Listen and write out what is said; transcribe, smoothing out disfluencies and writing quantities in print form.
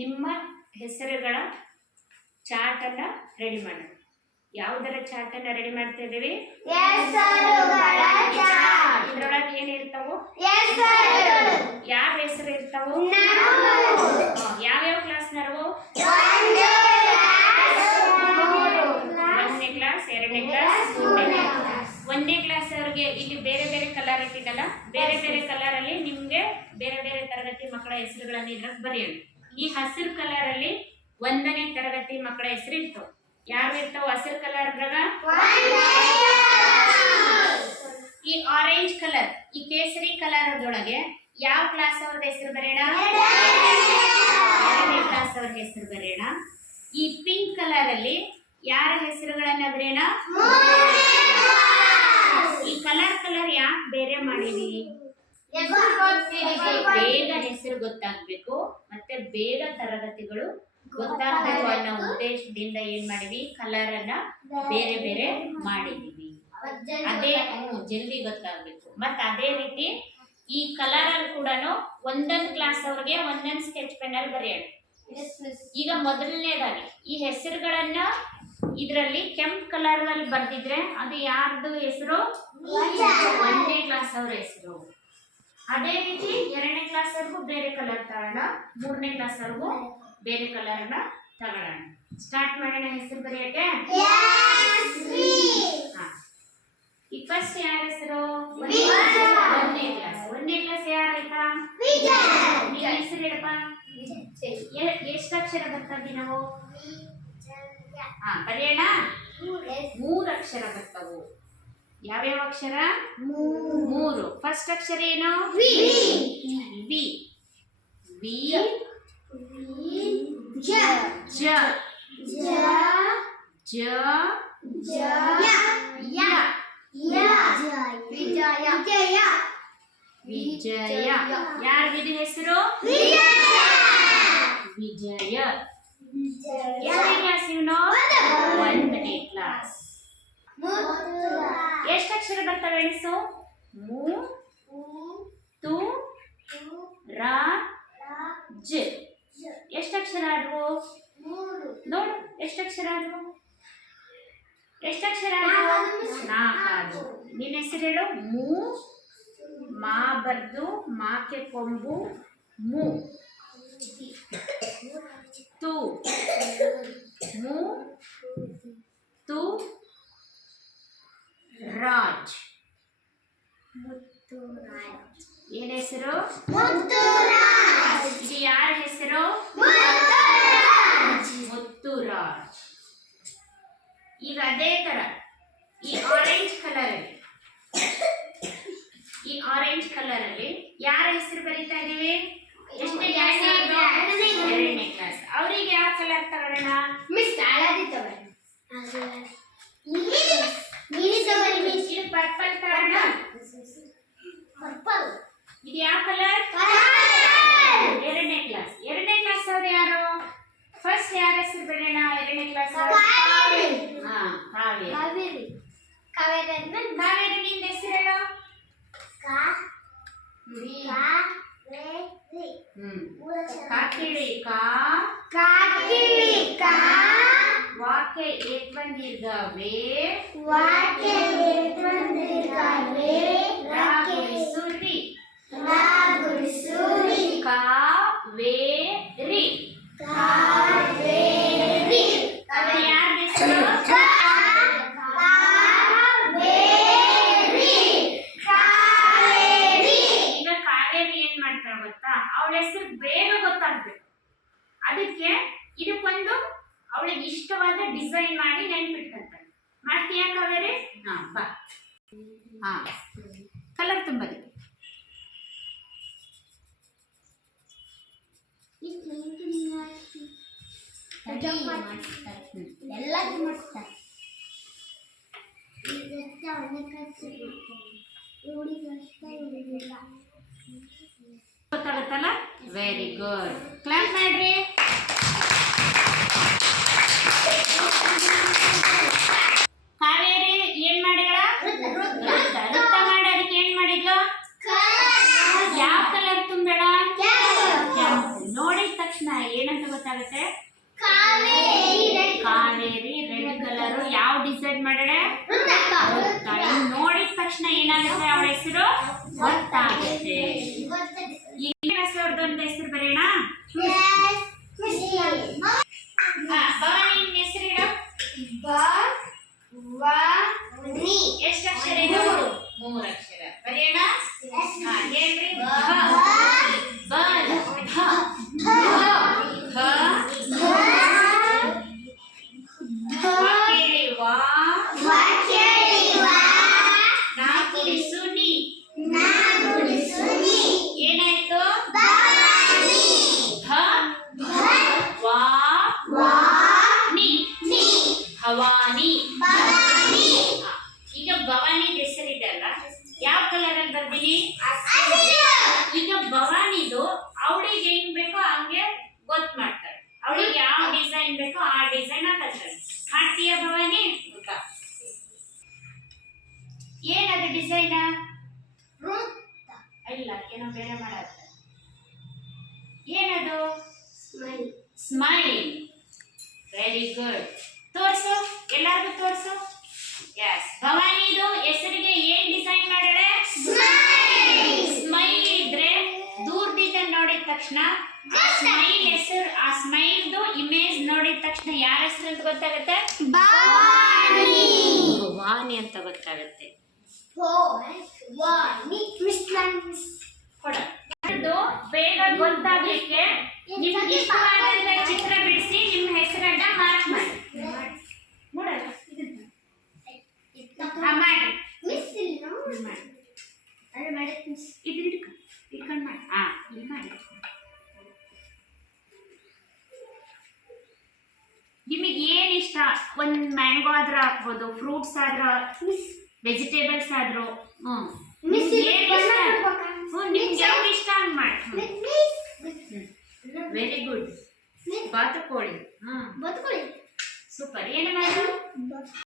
ನಿಮ್ಮ ಹೆಸರುಗಳ ಚಾರ್ಟ್ ಅನ್ನ ರೆಡಿ ಮಾಡೋಣ. ಯಾವುದರ ಚಾರ್ಟ್ ಅನ್ನ ರೆಡಿ ಮಾಡ್ತಾ ಇದ್ದೀವಿ? ಇದ್ರೊಳಗೆ ಏನಿರ್ತಾವು? ಯಾವ ಹೆಸರು ಇರ್ತಾವು? ಯಾವ್ಯಾವ ಕ್ಲಾಸ್ನವರು? 1ನೇ ಕ್ಲಾಸ್, 2ನೇ ಕ್ಲಾಸ್, 3ನೇ ಕ್ಲಾಸ್. 1ನೇ ಕ್ಲಾಸ್ ಅವ್ರಿಗೆ ಇಲ್ಲಿ ಬೇರೆ ಬೇರೆ ಕಲರ್ ಇಟ್ಟಿದ್ದಲ್ಲ, ಬೇರೆ ಬೇರೆ ಕಲರ್ ಅಲ್ಲಿ ನಿಮ್ಗೆ ಬೇರೆ ಬೇರೆ ತರಗತಿ ಮಕ್ಕಳ ಹೆಸರುಗಳನ್ನ ಇದ್ರಾಗ ಬರೆಯೋಣ. ಈ ಹಸಿರು ಕಲರ್ ಅಲ್ಲಿ 1ನೇ ತರಗತಿ ಮಕ್ಕಳ ಹೆಸರು ಇರ್ತಾವ. ಯಾವ ಇರ್ತಾವ ಹಸಿರು ಕಲರ್? ಈ ಆರೆಂಜ್ ಕಲರ್, ಈ ಕೇಸರಿ ಕಲರ್ ಅದೊಳಗೆ ಯಾವ ಕ್ಲಾಸ್ ಅವ್ರದ್ದು ಹೆಸರು ಬರೆಯೋಣ? 2ನೇ ಕ್ಲಾಸ್ ಅವ್ರ ಹೆಸರು ಬರೆಯೋಣ. ಈ ಪಿಂಕ್ ಕಲರ್ ಅಲ್ಲಿ ಯಾರ ಹೆಸರುಗಳನ್ನ ಬರೆಯೋಣ? ಈ ಕಲರ್ ಯಾಕೆ ಬೇರೆ ಮಾಡಿವಿ? ಬೇಗ ಹೆಸರು ಗೊತ್ತಾಗ್ಬೇಕು ಮತ್ತೆ ಬೇಗ ತರಗತಿಗಳು ಗೊತ್ತಾಗಬೇಕು ಅನ್ನೋ ಉದ್ದೇಶದಿಂದ ಏನ್ ಮಾಡಿವಿ? ಕಲರ್ ಅನ್ನ ಬೇರೆ ಬೇರೆ ಮಾಡಿದೀವಿ. ಅದೇ ಜಲ್ದಿ ಗೊತ್ತಾಗ್ಬೇಕು. ಮತ್ತ ಅದೇ ರೀತಿ ಈ ಕಲರ್ ಅಲ್ಲಿ ಕೂಡ ಒಂದೊಂದು ಕ್ಲಾಸ್ ಅವ್ರಿಗೆ ಒಂದೊಂದು ಸ್ಕೆಚ್ ಪೆನ್ ಅಲ್ಲಿ ಬರೆಯೋಣ. ಈಗ ಮೊದಲನೇದಾಗಿ ಈ ಹೆಸರುಗಳನ್ನ ಇದರಲ್ಲಿ ಕೆಂಪು ಕಲರ್ ಅಲ್ಲಿ ಬರ್ದಿದ್ರೆ ಅದು ಯಾರ್ದು ಹೆಸರು? 1ನೇ ಕ್ಲಾಸ್ ಅವ್ರ ಹೆಸರು. ಅದೇ ರೀತಿ 2ನೇ ಕ್ಲಾಸ್ ಅವ್ರಿಗೂ ಬೇರೆ ಕಲರ್ ತಗೋಣ, 3ನೇ ಕ್ಲಾಸ್ ಅವ್ರಿಗೂ ಬೇರೆ ಕಲರ್ ನ ತಗೊಳ್ಳೋಣ. ಸ್ಟಾರ್ಟ್ ಮಾಡೋಣ ಹೆಸರು ಬರೆಯಕ್ಕೆ. ಈ ಫಸ್ಟ್ ಯಾರ ಹೆಸರು? 1ನೇ ಕ್ಲಾಸ್. 1ನೇ ಕ್ಲಾಸ್ ಯಾರಾಯ್ತಾ? ನಿನ್ನ ಹೆಸರು ಹೇಳಪ್ಪ. ಎಷ್ಟು ಅಕ್ಷರ ಬರ್ತದೆ ನಾವು? ಬರೆಯೋಣ. 3 ಅಕ್ಷರ ಬರ್ತವು. ಯಾವ್ಯಾವ ಅಕ್ಷರ? 3. ಫಸ್ಟ್ ಅಕ್ಷರ ಏನು? ವಿ. ವಿ ಜ ಜ ಜ ಜ ಯ ಯ ವಿಜಯ. ವಿಜಯ. ಯಾರ್ದಿದು ಹೆಸರು? ವಿಜಯ. ಯಾವ್ದೇ ಕ್ಲಾಸ್ ಇವನು? 1ನೇ ಕ್ಲಾಸ್. ಎಷ್ಟು ಅಕ್ಷರ ಬರ್ತವೆ ಎಣಿಸು? ಮೂ ತು ರಾ ಜ. ಎಷ್ಟು ಅಕ್ಷರ ಆದ್ವು? ನೋಡು ಎಷ್ಟು ಅಕ್ಷರ ಆದ್ವು? ಎಷ್ಟು ಅಕ್ಷರ ಆದ್ವು? 4 ಆದ್ವು. ನಿನ್ನ ಹೆಸರು ಹೇಳು. ಮೂ. ಮಾ ಬರ್ದು ಮಾಕೆ ಕೊಂಬು ಮೂ. ತು ಮೂ ತು ರಾಜ್. ಏನ್ ಹೆಸರು? ಇದು ಯಾರ ಹೆಸರು? ಮುತ್ತುರಾಜ್. ಈಗ ಅದೇ ತರ ಈ ಆರೆಂಜ್ ಕಲರ್ ಅಲ್ಲಿ ಯಾರ ಹೆಸರು ಬರೀತಾ ಇದೀವಿ? ಎಷ್ಟನೇ ಕ್ಲಾಸ್? 2ನೇ ಕ್ಲಾಸ್. ಅವ್ರಿಗೆ ಯಾವ ಕಲರ್ ತಗೊಳ್ಳೋಣ? ಪರ್ಪಲ್ ತಗೋಣ. ಇದು ಯಾವ ಕಲರ್? 2ನೇ ಕ್ಲಾಸ್. 2ನೇ ಕ್ಲಾಸ್ ಅವ್ರು ಯಾರು? ಫಸ್ಟ್ ಯಾರ ಹೆಸರು ಬರೆಯೋಣ? 2ನೇ ಕ್ಲಾಸ್. ಕಾವೇರಿ. ಕಾವೇರಿ ನಿಂದ ಹೆಸರು ಹೇಳು. ಕಾಕಿಳಿ. ವಾಕ್ಯ ಏತ್ವಂದೀರ್ಘ ವೇ. ರಾಗುರಿಸುರಿ. ಕಾವೇರಿ. ಅದು ಯಾರ ಹೆಸರು? ಈಗ ಕಾವೇರಿ ಏನ್ ಮಾಡ್ತಾರ ಗೊತ್ತಾ? ಅವಳ ಹೆಸರು ಬೇಗ ಗೊತ್ತಾಗ್ಬೇಕು. ಅದಕ್ಕೆ ಇದಕ್ಕೊಂದು ಅವಳಿಗೆ ಇಷ್ಟವಾದ ಡಿಸೈನ್ ಮಾಡಿ ನೆನ್ಪಿಟ್ಕೊಂತಾಳೆ. ಮಾಡ್ತೀಯಾ ಕಾವೇರಿ? ಬಾ. ಕಲರ್ ತುಂಬದಿ. ಗೊತ್ತಾಗತ್ತಲ್ಲ? Very good. ಕ್ಲಾಪ್ ಮಾಡ್ರಿ. ಕಾವೇರಿ ಏನ್ ಮಾಡಿಗಳ? ನೃತ್ಯ ಮಾಡಿ. ಅದಕ್ಕೆ ಏನ್ ಮಾಡಿದ್ಲು? ಯಾವ ಕಲರ್ ತುಂಬೇಡ? ನೋಡಿದ ತಕ್ಷಣ ಏನಂತ ಗೊತ್ತಾಗುತ್ತೆ? Kaveri Kaveri red colour. ಯಾವ ಡಿಸೈಡ್ ಮಾಡಳೆ? ವೃತ್ತ. ಇನ್ನು ನೋಡಿದ ತಕ್ಷಣ ಏನಾಗುತ್ತೆ? ಅವಳ ಹೆಸರು ಗೊತ್ತಾಗುತ್ತೆ. ಈಗ ಹೆಸರದೊಂದು ಹೆಸರು ಬರೆಯೋಣ. ಭವಾನಿ ನಿನ್ನ ಹೆಸರು ಹೇಳು. ಎಷ್ಟು ಅಕ್ಷರ ಇದು? 3 ಅಕ್ಷರ. ಬರೆಯೋಣ. ಹೇಳ್ರಿ. ಏನಾಯ್ತು? ಭವಾನಿ. ಈಗ ಭವಾನಿ ಹೆಸರಿದೆ ಅಲ್ಲ, ಯಾವ ಕಲರ್ ಅಲ್ಲಿ ಬರ್ತೀನಿ? ಈಗ ಭವಾನಿದು ಅವಳಿಗೆ ಹೆಂಗ್ ಬೇಕೋ ಹಂಗೆ ಗೊತ್ತು ಮಾಡ್ತಾರೆ. ಅವಳಿಗೆ ಯಾವ ಡಿಸೈನ್ ಬೇಕೋ ಆ ಡಿಸೈನ್ ಹಾಕತ್ತಾರೆ. ಮಾಡ್ತೀಯ ಭವಾನಿ? ಏನದು ಡಿಸೈನ್? ಇಲ್ಲ, ಏನೋ ಬೇರೆ ಮಾಡತ್ತ. ಏನದು? ಸ್ಮೈಲ್. Very good. ತೋರ್ಸು, ಎಲ್ಲರಿಗೂ ತೋರ್ಸು. ಎಸ್, ಭವಾನಿದು ಹೆಸರಿಗೆ ಏನ್ ಡಿಸೈನ್ ಮಾಡಳೆ? ಸ್ಮೈಲ್ ಇದ್ರೆ ದೂರದಿಂದ ನೋಡಿದ ತಕ್ಷಣ ಸ್ಮೈಲ್ ಹೆಸರು, ಆ ಸ್ಮೈಲ್ದು ಇಮೇಜ್ ನೋಡಿದ ತಕ್ಷಣ ಯಾರ ಹೆಸರು ಅಂತ ಗೊತ್ತಾಗುತ್ತೆ? ಭವಾನಿ ಅಂತ ಗೊತ್ತಾಗುತ್ತೆ. ಕೊಡ. ಬೇಗ ಗೊತ್ತಾಗ್ಲಿಕ್ಕೆ ನಿಮ್ಗೆ ಇಷ್ಟವಾದ ಚಿತ್ರ ಬಿಡಿಸಿ ನಿಮ್ಮ ಹೆಸರನ್ನ ಮಾರ್ಕ್ ಮಾಡಿ. ನಿಮಗೆ ಏನ್ ಇಷ್ಟ? ಒಂದ್ ಮ್ಯಾಂಗೋ ಆದ್ರೂ ಹಾಕ್ಬೋದು, ಫ್ರೂಟ್ಸ್ ಆದ್ರ, ವೆಜಿಟೇಬಲ್ಸ್ ಆದ್ರೂ. ನಿಮ್ಗೆ ಯಾವ್ದು ಇಷ್ಟ ಹಂಗ್ ಮಾಡಿ. Very good. ಬಾತುಕೋಳಿ. ಸೂಪರ್. ಏನು ಮಾಡೋದು?